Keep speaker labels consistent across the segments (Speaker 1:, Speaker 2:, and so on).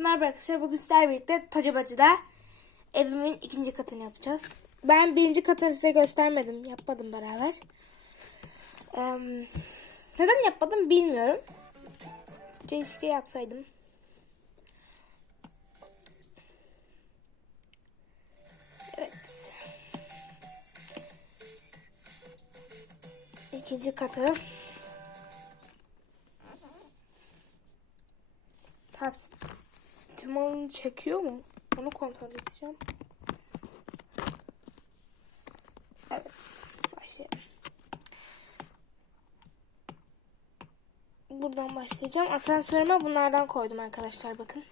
Speaker 1: merhaba arkadaşlar. Bugün sizlerle birlikte Tocabacı'da evimin ikinci katını yapacağız. Ben birinci katını size göstermedim. Yapmadım beraber. Ee, neden yapmadım bilmiyorum. Keşke yapsaydım. Evet. İkinci katı. Taps Timon çekiyor mu? Onu kontrol edeceğim. Evet. Başlayalım. Buradan başlayacağım. Asansörüme bunlardan koydum arkadaşlar bakın.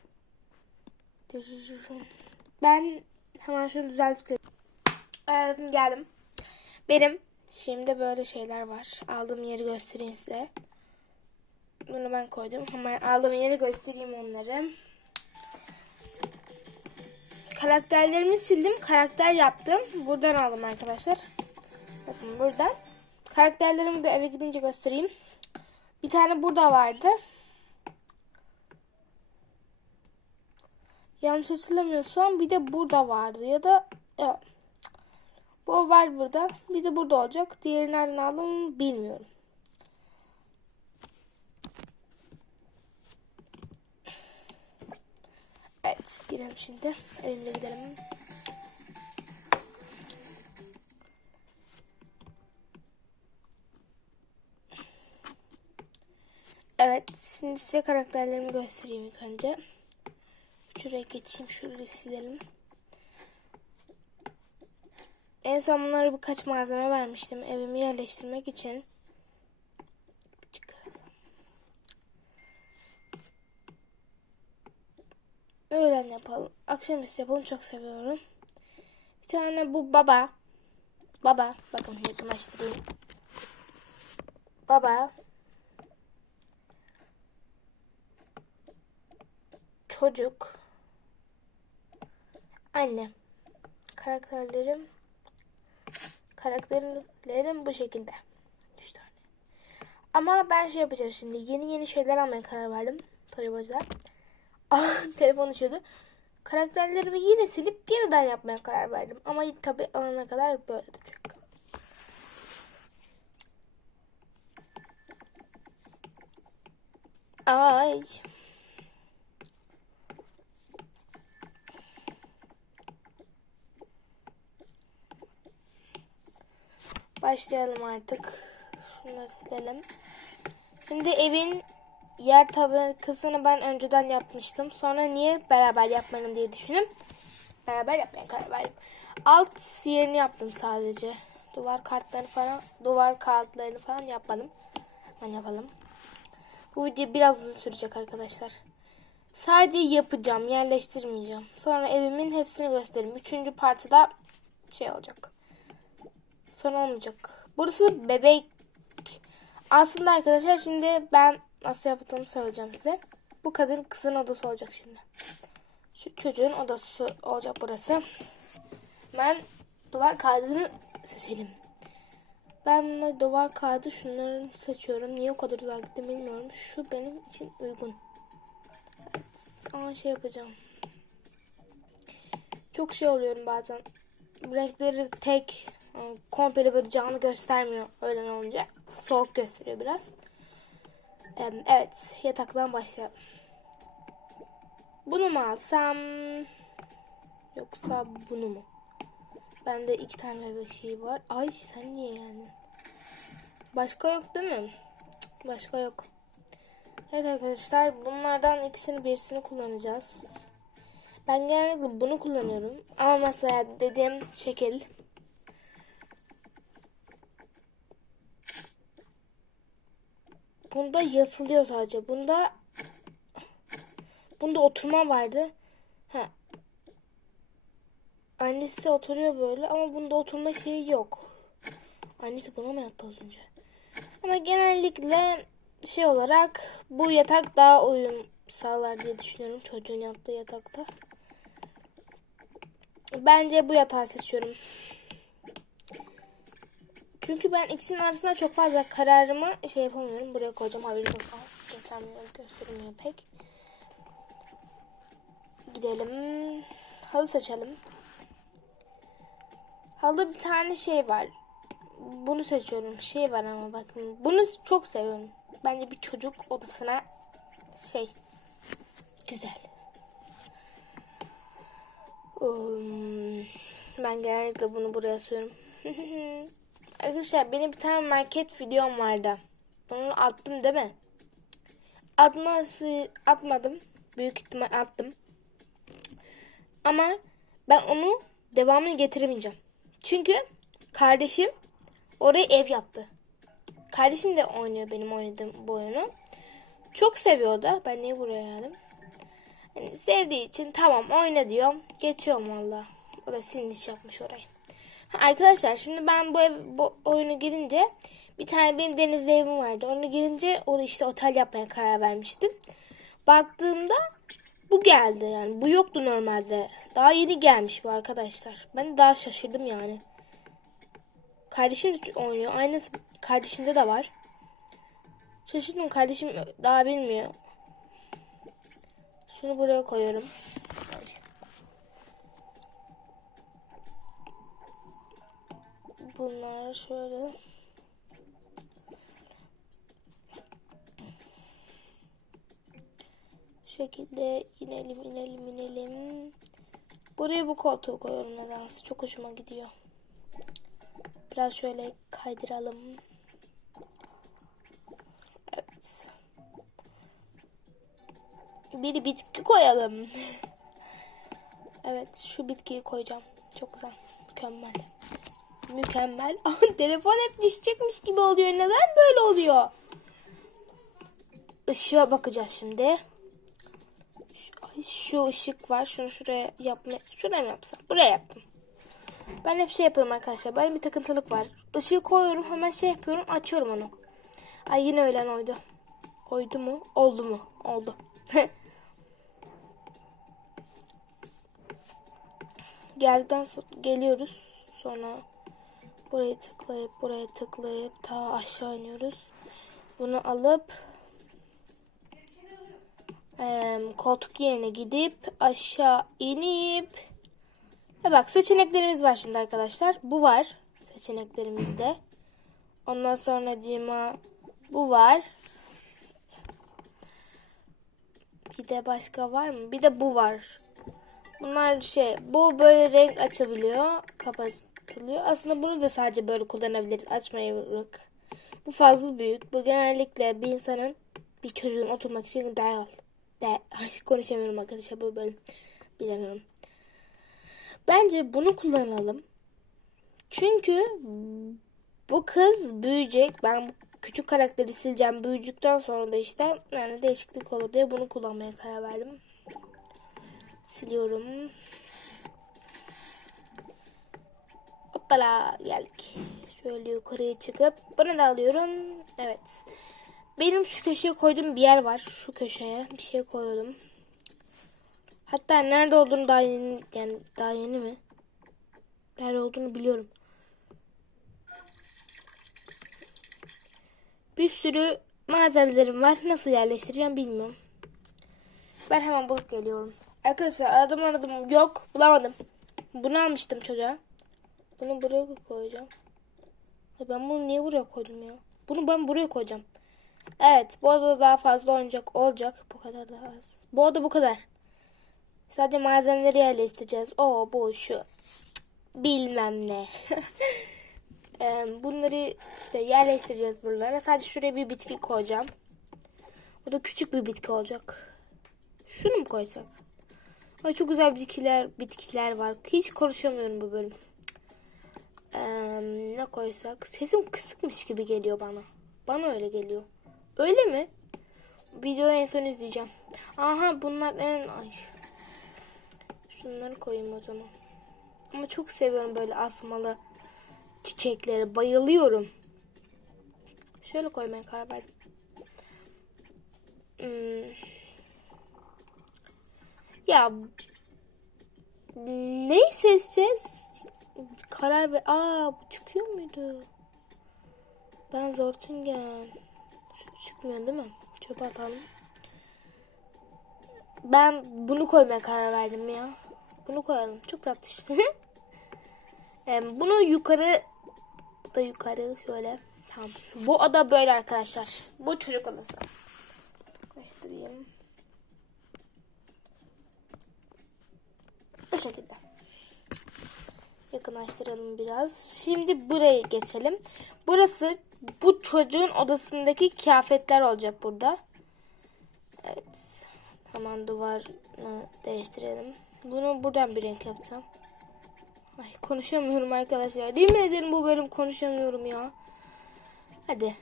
Speaker 1: Ben hemen şunu düzeltip ayarladım geldim. Benim şimdi böyle şeyler var. Aldığım yeri göstereyim size. Bunu ben koydum. Hemen aldığım yeri göstereyim onları. Karakterlerimi sildim. Karakter yaptım. Buradan aldım arkadaşlar. Bakın buradan. Karakterlerimi de eve gidince göstereyim. Bir tane burada vardı. Yanlış hatırlamıyorsam bir de burada vardı. Ya da evet. Bu var burada. Bir de burada olacak. Diğeri nereden aldım bilmiyorum. Evet girelim şimdi. Evime gidelim. Evet şimdi size karakterlerimi göstereyim ilk önce. Şuraya geçeyim şurayı silelim. En son bunlara birkaç malzeme vermiştim evimi yerleştirmek için. Öğlen yapalım. Akşamüstü yapalım. Çok seviyorum. Bir tane bu baba. Baba. Bakın yakınlaştırayım. Baba. Çocuk. Anne. Karakterlerim karakterlerim bu şekilde. Üç tane. Ama ben şey yapacağım şimdi. Yeni yeni şeyler almaya karar verdim. Tabii Ah, telefon düşüyordu. Karakterlerimi yine silip yeniden yapmaya karar verdim. Ama tabi alana kadar böyle duracak. Ay. Başlayalım artık. Şunları silelim. Şimdi evin yer tabakasını ben önceden yapmıştım. Sonra niye beraber yapmayalım diye düşündüm. Beraber yapmaya karar verdim. Alt yerini yaptım sadece. Duvar kartları falan, duvar kağıtlarını falan yapmadım. Ben yapalım. Bu video biraz uzun sürecek arkadaşlar. Sadece yapacağım, yerleştirmeyeceğim. Sonra evimin hepsini göstereyim. Üçüncü partıda şey olacak. Sonra olmayacak. Burası bebek. Aslında arkadaşlar şimdi ben nasıl yaptığımı söyleyeceğim size. Bu kadın kızın odası olacak şimdi. Şu çocuğun odası olacak burası. Ben duvar kağıdını seçelim. Ben duvar kağıdı şunları seçiyorum. Niye o kadar uzağa gitti bilmiyorum. Şu benim için uygun. Evet. Ama şey yapacağım. Çok şey oluyorum bazen. Renkleri tek komple böyle canlı göstermiyor öğlen olunca. Soğuk gösteriyor biraz. Evet yataktan başlayalım. Bunu mu alsam yoksa bunu mu? Bende iki tane bebek şeyi var. Ay sen niye geldin? Başka yok değil mi? Başka yok. Evet arkadaşlar bunlardan ikisini birisini kullanacağız. Ben genellikle bunu kullanıyorum. Ama mesela dediğim şekil Bunda yatılıyor sadece. Bunda bunda oturma vardı. Ha. Annesi oturuyor böyle ama bunda oturma şeyi yok. Annesi buna mı yattı az önce? Ama genellikle şey olarak bu yatak daha uyum sağlar diye düşünüyorum çocuğun yattığı yatakta. Bence bu yatağı seçiyorum. Çünkü ben ikisinin arasında çok fazla kararımı şey yapamıyorum. Buraya koyacağım haberiniz olsun. Göstermiyor, göstermiyor pek. başlayalım. Halı seçelim. Halı bir tane şey var. Bunu seçiyorum. Şey var ama bakın. Bunu çok seviyorum. Bence bir çocuk odasına şey güzel. Um, ben genellikle bunu buraya asıyorum. Arkadaşlar benim bir tane market videom vardı. Bunu attım değil mi? Atması atmadım. Büyük ihtimal attım. Ama ben onu devamını getiremeyeceğim. Çünkü kardeşim oraya ev yaptı. Kardeşim de oynuyor benim oynadığım bu oyunu. Çok seviyor da. Ben niye buraya geldim? Yani sevdiği için tamam oyna diyorum. Geçiyorum valla. O da silmiş yapmış orayı. Arkadaşlar şimdi ben bu ev bu oyunu girince bir tane benim denizli evim vardı. Onu girince orada işte otel yapmaya karar vermiştim. Baktığımda bu geldi yani. Bu yoktu normalde. Daha yeni gelmiş bu arkadaşlar. Ben daha şaşırdım yani. Kardeşim de oynuyor. Aynısı kardeşimde de var. Şaşırdım kardeşim daha bilmiyor. Şunu buraya koyuyorum. Bunlar şöyle. Şekilde inelim inelim inelim. Buraya bu koltuğu koyuyorum nedense. Çok hoşuma gidiyor. Biraz şöyle kaydıralım. Evet. Bir bitki koyalım. evet şu bitkiyi koyacağım. Çok güzel. Mükemmel. Mükemmel. Telefon hep düşecekmiş gibi oluyor. Neden böyle oluyor? Işığa bakacağız şimdi. Şu, ışık var. Şunu şuraya yapma. Şuraya mı yapsam? Buraya yaptım. Ben hep şey yapıyorum arkadaşlar. Benim bir takıntılık var. Işığı koyuyorum. Hemen şey yapıyorum. Açıyorum onu. Ay yine öğlen oydu. Oydu mu? Oldu mu? Oldu. Geldikten sonra geliyoruz. Sonra buraya tıklayıp buraya tıklayıp ta aşağı iniyoruz. Bunu alıp e, koltuk yerine gidip aşağı inip ve bak seçeneklerimiz var şimdi arkadaşlar. Bu var seçeneklerimizde. Ondan sonra cima bu var. Bir de başka var mı? Bir de bu var. Bunlar şey bu böyle renk açabiliyor. Kapatılıyor. Aslında bunu da sadece böyle kullanabiliriz. Açmayarak. Bu fazla büyük. Bu genellikle bir insanın bir çocuğun oturmak için ideal. De Ay, konuşamıyorum arkadaşlar bu bölüm. Bilemiyorum. Bence bunu kullanalım. Çünkü bu kız büyüyecek. Ben küçük karakteri sileceğim. Büyüdükten sonra da işte yani değişiklik olur diye bunu kullanmaya karar verdim. Siliyorum. Hoppala geldik. Şöyle yukarıya çıkıp bunu da alıyorum. Evet. Benim şu köşeye koyduğum bir yer var. Şu köşeye bir şey koyuyordum. Hatta nerede olduğunu daha yeni yani daha yeni mi? Nerede olduğunu biliyorum. Bir sürü malzemelerim var. Nasıl yerleştireceğim bilmiyorum. Ben hemen bulup geliyorum. Arkadaşlar aradım aradım. Yok bulamadım. Bunu almıştım çocuğa. Bunu buraya koyacağım. Ben bunu niye buraya koydum ya? Bunu ben buraya koyacağım. Evet bu odada daha fazla oyuncak olacak. Bu kadar daha az. Bu oda bu kadar. Sadece malzemeleri yerleştireceğiz. O bu şu. Bilmem ne. Bunları işte yerleştireceğiz buralara. Sadece şuraya bir bitki koyacağım. O da küçük bir bitki olacak. Şunu mu koysak? Ay çok güzel bitkiler bitkiler var. Hiç konuşamıyorum bu bölüm. Ee, ne koysak? Sesim kısıkmış gibi geliyor bana. Bana öyle geliyor. Öyle mi? Videoyu en son izleyeceğim. Aha bunlar en... Ay. Şunları koyayım o zaman. Ama çok seviyorum böyle asmalı çiçekleri. Bayılıyorum. Şöyle koymaya karar verdim. Hmm. Ya neyi seçeceğiz? Karar ver. Aa bu çıkıyor muydu? Ben Zortingen. Çıkmıyor değil mi? Çöpe atalım. ben bunu koymaya karar verdim ya. Bunu koyalım. Çok tatlış. Bunu yukarı da yukarı şöyle. Tamam. Bu oda böyle arkadaşlar. Bu çocuk odası. Yaklaştırayım. Bu şekilde. Yakınlaştıralım biraz. Şimdi buraya geçelim. Burası bu çocuğun odasındaki kıyafetler olacak burada. Evet. Hemen duvarını değiştirelim. Bunu buradan bir renk yapacağım. Ay konuşamıyorum arkadaşlar. Yemin ederim bu bölüm konuşamıyorum ya. Hadi.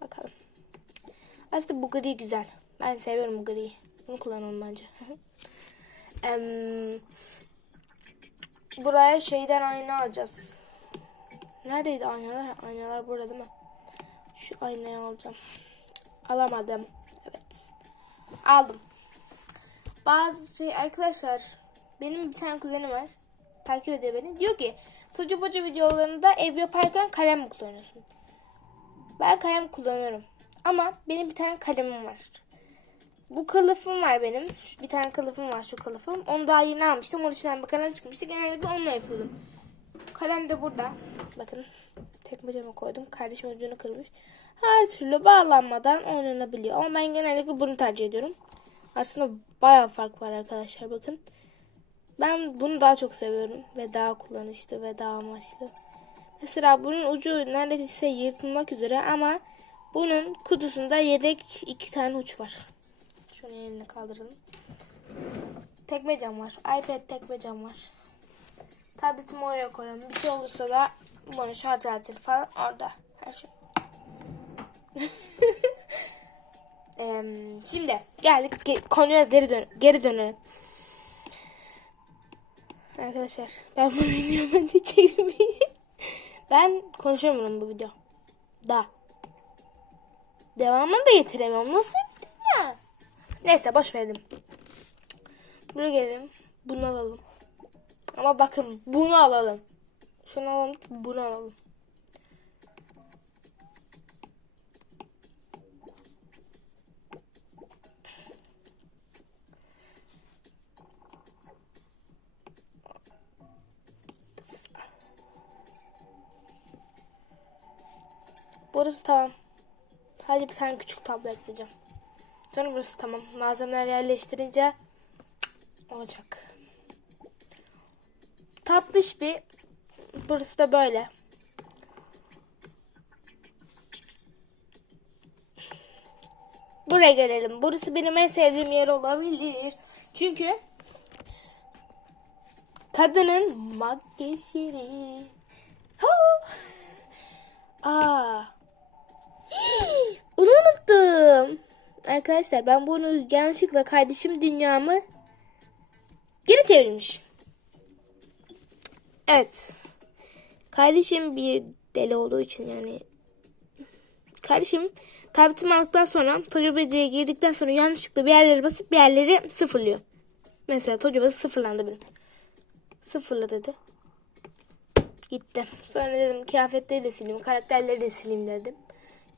Speaker 1: Bakalım. Aslında bu gri güzel. Ben seviyorum bu griyi. Bunu kullanalım bence. Em, buraya şeyden ayna alacağız. Neredeydi aynalar? Aynalar burada değil mi? Şu aynayı alacağım. Alamadım. Evet. Aldım. Bazı şey arkadaşlar benim bir tane kuzenim var. Takip ediyor beni. Diyor ki Tucu Bocu videolarında ev yaparken kalem mi kullanıyorsun? Ben kalem kullanıyorum. Ama benim bir tane kalemim var. Bu kılıfım var benim. Şu- Bir tane kılıfım var şu kılıfım. Onu daha yeni almıştım. Onun içinden bir kalem çıkmıştı. Genellikle onunla yapıyordum. Kalem de burada. Bakın. Tek bacama koydum. Kardeşim ucunu kırmış. Her türlü bağlanmadan oynanabiliyor. Ama ben genellikle bunu tercih ediyorum. Aslında bayağı fark var arkadaşlar bakın. Ben bunu daha çok seviyorum. Ve daha kullanışlı ve daha amaçlı. Mesela bunun ucu neredeyse yırtılmak üzere ama bunun kutusunda yedek iki tane uç var. Şunu eline kaldıralım. Tekmecem var. iPad tekmecem var. Tabletimi oraya koyalım. Bir şey olursa da bunu şarj aleti falan orada. Her şey. Em, şimdi geldik ge- konuya geri dön geri dönelim. Arkadaşlar ben bu videomu da çekmeyeyim. Ben konuşamıyorum bu video. Da. Devamını da getiremiyorum. Nasıl? Neyse boş verelim. Buraya gelelim. Bunu alalım. Ama bakın bunu alalım. Şunu alalım. Bunu alalım. Burası tamam. Hadi bir tane küçük tablo ekleyeceğim. Sonra burası tamam. Malzemeler yerleştirince olacak. Tatlış bir burası da böyle. Buraya gelelim. Burası benim en sevdiğim yer olabilir. Çünkü kadının makyaj yeri. Aa. Onu unuttum. Arkadaşlar ben bunu yanlışlıkla kardeşim dünyamı geri çevirmiş. Evet. Kardeşim bir deli olduğu için yani kardeşim tabletimi aldıktan sonra tecrübeciye girdikten sonra yanlışlıkla bir yerlere basıp bir yerleri sıfırlıyor. Mesela tecrübesi sıfırlandı benim. Sıfırla dedi. Gitti. Sonra dedim kıyafetleri de sileyim, karakterleri de sileyim dedim.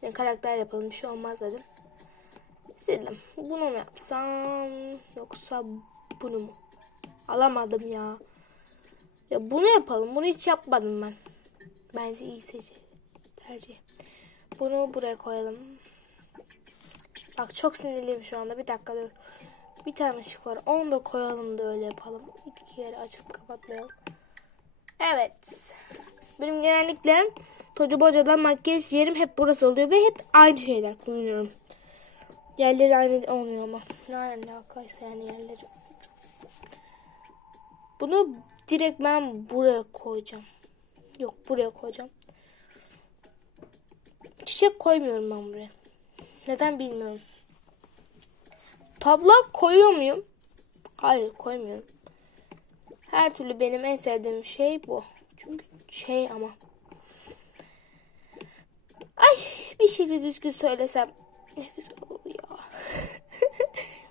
Speaker 1: Yani karakter yapalım bir şey olmaz dedim. Sildim. Bunu mu yapsam yoksa bunu mu? Alamadım ya. Ya bunu yapalım. Bunu hiç yapmadım ben. Bence iyi seçim. Tercih. Bunu buraya koyalım. Bak çok sinirliyim şu anda. Bir dakika dur. Bir tane ışık var. Onu da koyalım da öyle yapalım. İki kere açıp kapatmayalım. Evet. Benim genellikle Tocu Boca'da makyaj yerim hep burası oluyor ve hep aynı şeyler kullanıyorum. Yerleri aynı olmuyor ama. Ne alakaysa yani yerleri. Bunu direkt ben buraya koyacağım. Yok buraya koyacağım. Çiçek koymuyorum ben buraya. Neden bilmiyorum. Tablo koyuyor muyum? Hayır koymuyorum. Her türlü benim en sevdiğim şey bu. Çünkü şey ama. Ay bir şey de düzgün söylesem. Ne güzel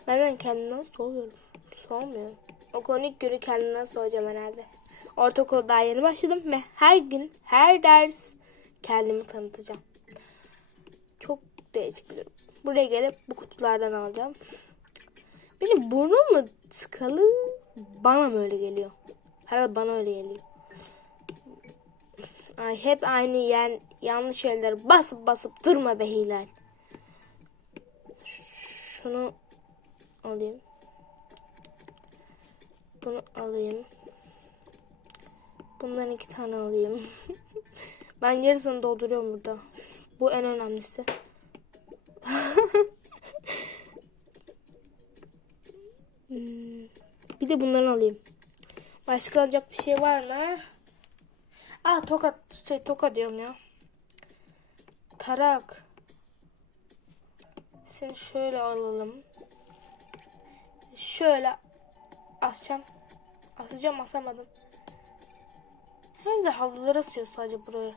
Speaker 1: Benden kendimden soğuyorum. Soğumuyorum. Okulun ilk günü kendimden soğuyacağım herhalde. Ortaokula daha yeni başladım ve her gün, her ders kendimi tanıtacağım. Çok değişik bir durum. Buraya gelip bu kutulardan alacağım. Benim burnum mu tıkalı? Bana mı öyle geliyor? Herhalde bana öyle geliyor. Ay hep aynı yer yanlış şeyler basıp basıp durma be Hilal. Şunu alayım. Bunu alayım. Bundan iki tane alayım. ben yarısını dolduruyorum burada. Bu en önemlisi. Hmm, bir de bundan alayım. Başka alacak bir şey var mı? Aa toka şey toka diyorum ya. Tarak. Seni şöyle alalım. Şöyle asacağım. Asacağım asamadım. Hem de havluları asıyor sadece buraya.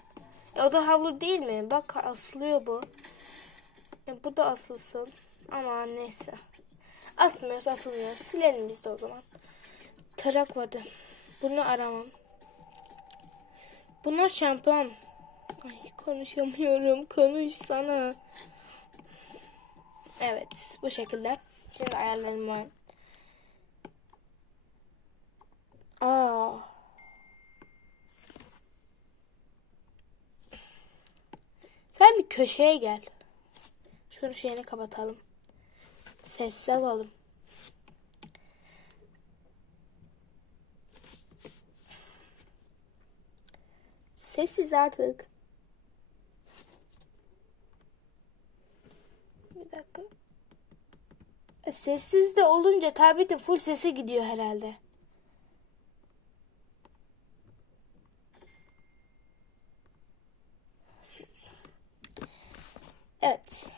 Speaker 1: E, o da havlu değil mi? Bak asılıyor bu. E, bu da asılsın. Ama neyse. Asmıyorsa asılmıyor. Silelim biz de o zaman. Tarak vardı. Bunu aramam. Bunlar şampuan. Ay konuşamıyorum. Konuşsana. Evet. Bu şekilde. Şimdi ayarlarım var. Aa. Sen bir köşeye gel. Şunu şeyini kapatalım. Sessiz alalım. Sessiz artık. Bir dakika. E, Sessiz de olunca tabletin full sesi gidiyor herhalde. Evet.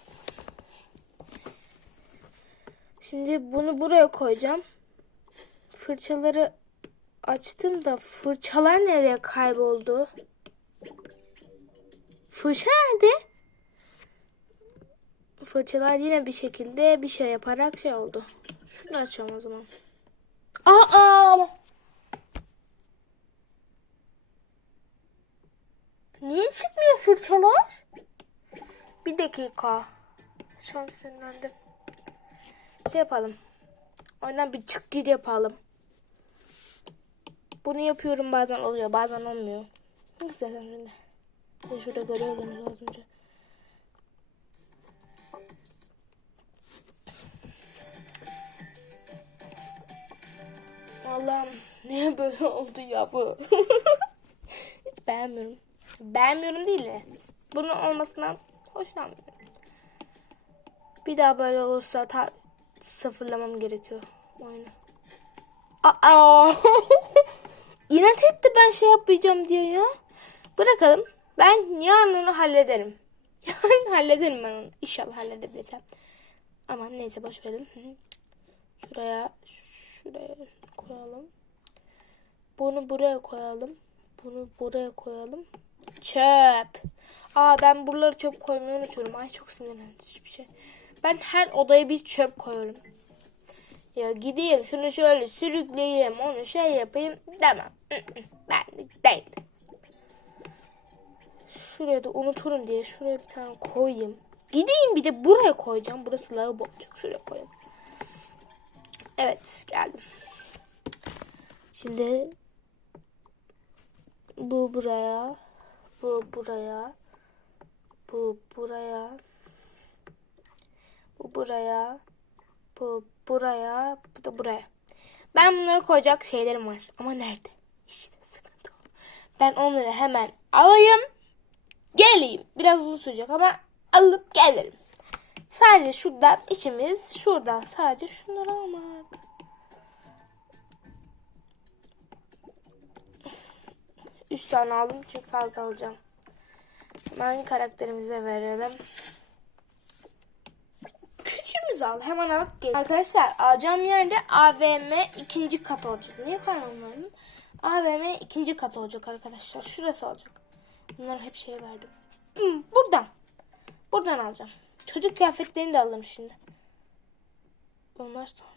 Speaker 1: Buraya koyacağım. Fırçaları açtım da fırçalar nereye kayboldu? Fırça nerede? Fırçalar yine bir şekilde bir şey yaparak şey oldu. Şunu açıyorum o zaman. Aa! Niye çıkmıyor fırçalar? Bir dakika. Şu an sinirlendim. Şey yapalım. Oyundan bir çık gir yapalım. Bunu yapıyorum bazen oluyor bazen olmuyor. Neyse sen şimdi. Ben şurada görüyorum az önce. Allah'ım niye böyle oldu ya bu? Hiç beğenmiyorum. Beğenmiyorum değil de bunun olmasından hoşlanmıyorum. Bir daha böyle olursa ta sıfırlamam gerekiyor oyunu. Aa! İnat etti ben şey yapmayacağım diye ya. Bırakalım. Ben yarın onu hallederim. Yarın hallederim ben onu. İnşallah halledebilirsem. Ama neyse boş. Hı. Şuraya şuraya koyalım. Bunu buraya koyalım. Bunu buraya koyalım. Çöp. Aa ben buraları çöp koymayı unutuyorum. Ay çok sinirlendirici bir şey. Ben her odaya bir çöp koyuyorum. Ya gideyim şunu şöyle sürükleyeyim onu şey yapayım demem. Ben değil. Şuraya da unuturum diye şuraya bir tane koyayım. Gideyim bir de buraya koyacağım. Burası lavabo. Şuraya koyayım. Evet geldim. Şimdi bu buraya. Bu buraya. Bu buraya. Bu buraya. Bu buraya. Bu da buraya. Ben bunları koyacak şeylerim var. Ama nerede? İşte sıkıntı. Ben onları hemen alayım. Geleyim. Biraz uzun sürecek ama alıp gelirim. Sadece şuradan içimiz şuradan sadece şunları almak. Üç tane aldım çünkü fazla alacağım. Hangi karakterimize verelim? Küçüğümüzü al. Hemen alıp gel. Arkadaşlar alacağım yerde AVM ikinci kat olacak. Niye karanlıyorum? AVM ikinci kat olacak arkadaşlar. Şurası olacak. Bunları hep şeye verdim. Hmm, buradan. Buradan alacağım. Çocuk kıyafetlerini de alırım şimdi. Onlar sonra.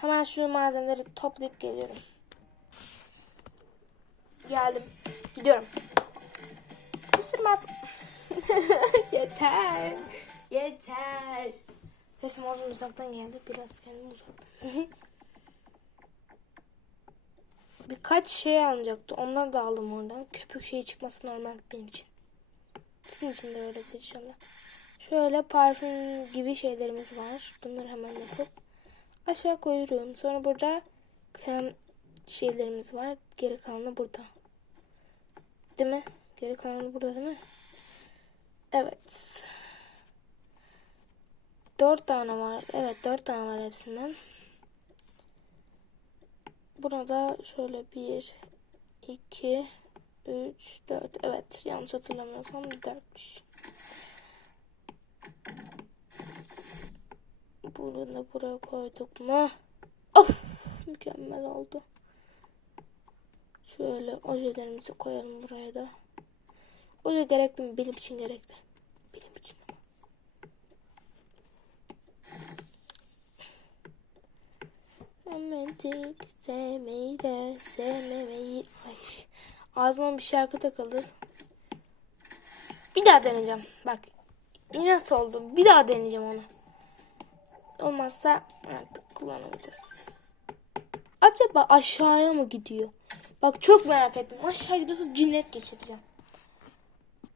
Speaker 1: Hemen şu malzemeleri toplayıp geliyorum. Geldim. Gidiyorum. Mat- Yeter. Yeter. Sesim oradan uzaktan geldi. Biraz kendim uzak. Birkaç şey alacaktı. Onları da aldım oradan. Köpük şeyi çıkması normal benim için. Sizin için de öyledir inşallah. Şöyle parfüm gibi şeylerimiz var. Bunları hemen yapıp aşağı koyuyorum. Sonra burada krem şeylerimiz var. Geri kalanı burada. Değil mi? Geri kalanı burada değil mi? Evet. Dört tane var. Evet dört tane var hepsinden. Burada şöyle bir, iki, üç, dört. Evet yanlış hatırlamıyorsam dört. Bunu da buraya koyduk mu? Of mükemmel oldu. Şöyle ojelerimizi koyalım buraya da. Oje gerekli mi? Benim için gerekli. Benim için. Romantik sevmeyi de sevmemeyi. Ay. Ağzıma bir şarkı takıldı. Bir daha deneyeceğim. Bak. Nasıl oldu? Bir daha deneyeceğim onu. Olmazsa artık kullanamayacağız. Acaba aşağıya mı gidiyor? Bak çok merak ettim. Aşağı gidiyorsa cinnet geçireceğim.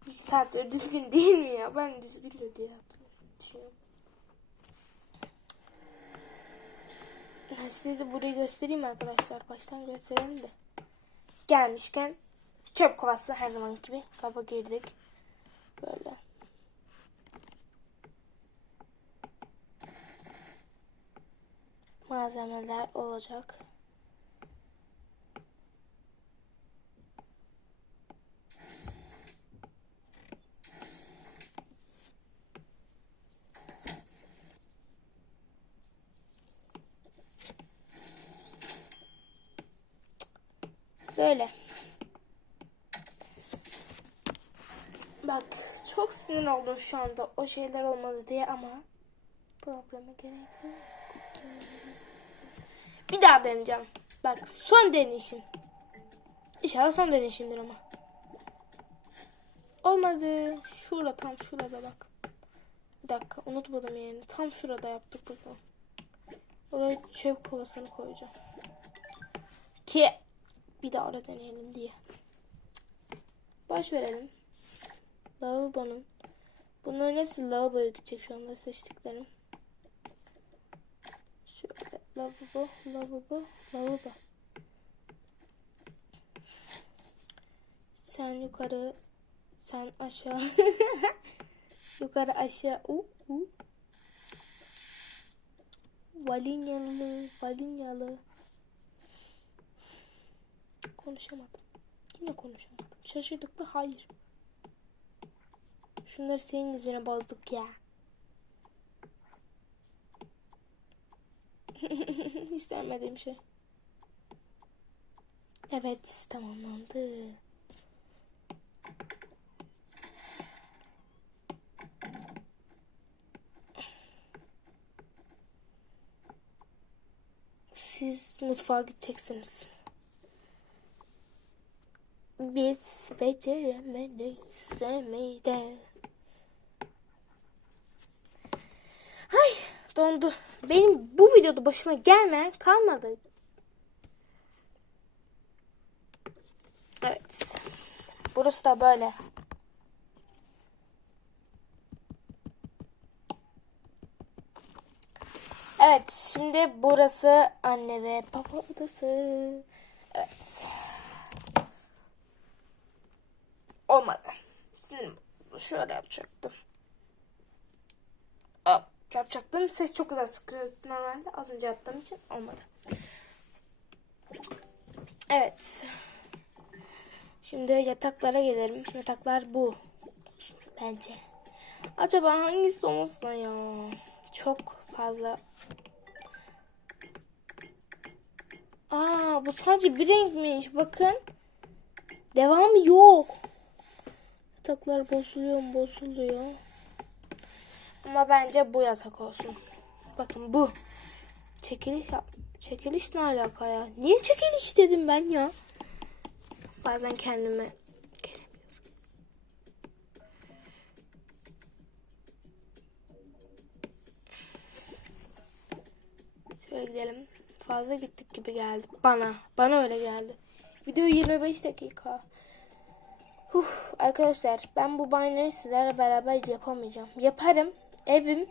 Speaker 1: Bir saattir düzgün değil mi ya? Ben düzgün diye düşünüyorum. Size de burayı göstereyim arkadaşlar. Baştan gösterelim de. Gelmişken çöp kovası her zaman gibi kaba girdik. Böyle. Malzemeler olacak. Böyle. Bak çok sinir oldum şu anda o şeyler olmadı diye ama probleme gerek. Bir daha deneyeceğim. Bak son deneyişim. İnşallah son deneyişimdir ama. Olmadı. Şurada tam şurada bak. Bir dakika unutmadım yerini. Tam şurada yaptık bakalım. Oraya çöp kovasını koyacağım. Ki bir daha orada deneyelim diye. Baş verelim. Lavabonun. Bunların hepsi lavaboya gidecek şu anda seçtiklerim. Şöyle lavabo, lavabo, lavabo. Sen yukarı, sen aşağı. yukarı aşağı. Uh, uh. Valinyalı, valinyalı. Konuşamadım. Yine konuşamadım. Şaşırdık mı? Hayır. Şunları senin yüzüne bozduk ya. Hiç sevmediğim şey. Evet tamamlandı. Siz mutfağa gideceksiniz. Biz beceremeyiz sevmeyi. Ay dondu. Benim bu videoda başıma gelmeyen kalmadı. Evet. Burası da böyle. Evet şimdi burası anne ve baba odası. Evet. Olmadı. Şimdi şöyle yapacaktım. Yapacaktım. Ses çok güzel çıkıyor normalde. Az önce yaptığım için olmadı. Evet. Şimdi yataklara gelelim. Yataklar bu. Bence. Acaba hangisi olsun ya? Çok fazla. Aa bu sadece bir renkmiş. Bakın. Devamı yok. Yataklar bozuluyor mu bozuluyor. Ama bence bu yatak olsun. Bakın bu. Çekiliş yap. Çekiliş ne alaka ya? Niye çekiliş dedim ben ya? Bazen kendime. Şöyle gidelim. Fazla gittik gibi geldi. Bana. Bana öyle geldi. Video 25 dakika. Uf, arkadaşlar ben bu banyoyu sizlerle beraber yapamayacağım. Yaparım. Evim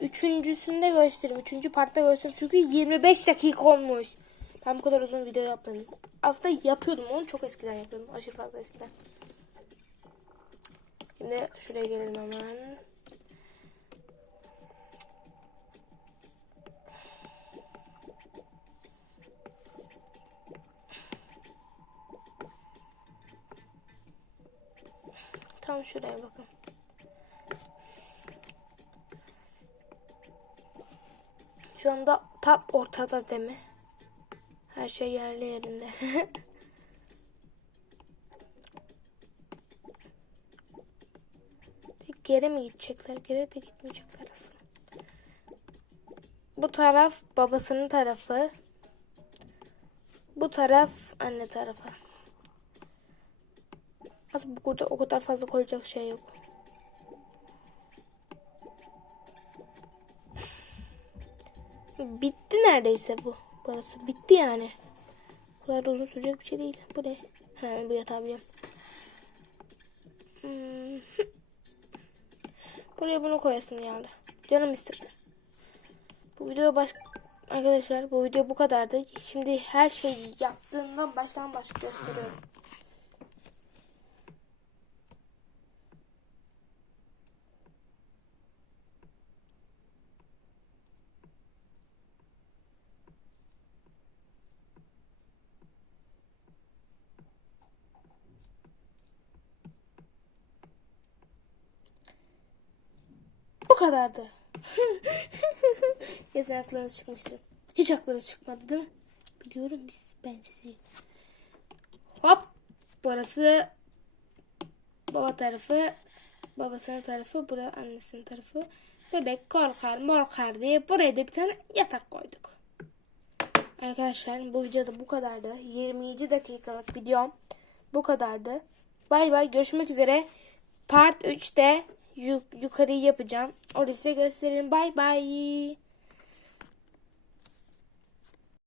Speaker 1: üçüncüsünde göstereyim. Üçüncü partta göstereyim. Çünkü 25 dakika olmuş. Ben bu kadar uzun video yapmadım. Aslında yapıyordum onu çok eskiden yapıyordum. Aşırı fazla eskiden. Şimdi şuraya gelelim hemen. Tam şuraya bakın. Şu anda tam ortada değil mi? Her şey yerli yerinde. Geri mi gidecekler? Geri de gitmeyecekler aslında. Bu taraf babasının tarafı. Bu taraf anne tarafı. Aslında burada o kadar fazla koyacak şey yok. Bitti neredeyse bu. Burası bitti yani. Bu kadar da uzun sürecek bir şey değil. Bu ne? Ha, bu yatağı biliyorum. Hmm. Buraya bunu koyasım geldi. Canım istedi. Bu video baş... Arkadaşlar bu video bu kadardı. Şimdi her şeyi yaptığımdan baştan başa gösteriyorum. Kadardı. Kesin aklınız çıkmıştır. Hiç aklınız çıkmadı değil mi? Biliyorum biz ben sizi. Hop. Burası baba tarafı. Babasının tarafı. Burası annesinin tarafı. Bebek korkar morkar diye buraya da bir tane yatak koyduk. Arkadaşlar bu videoda bu kadardı. 27 dakikalık videom bu kadardı. Bay bay görüşmek üzere. Part 3'te yu- yukarıyı yapacağım. Orada size gösteririm. Bay bay.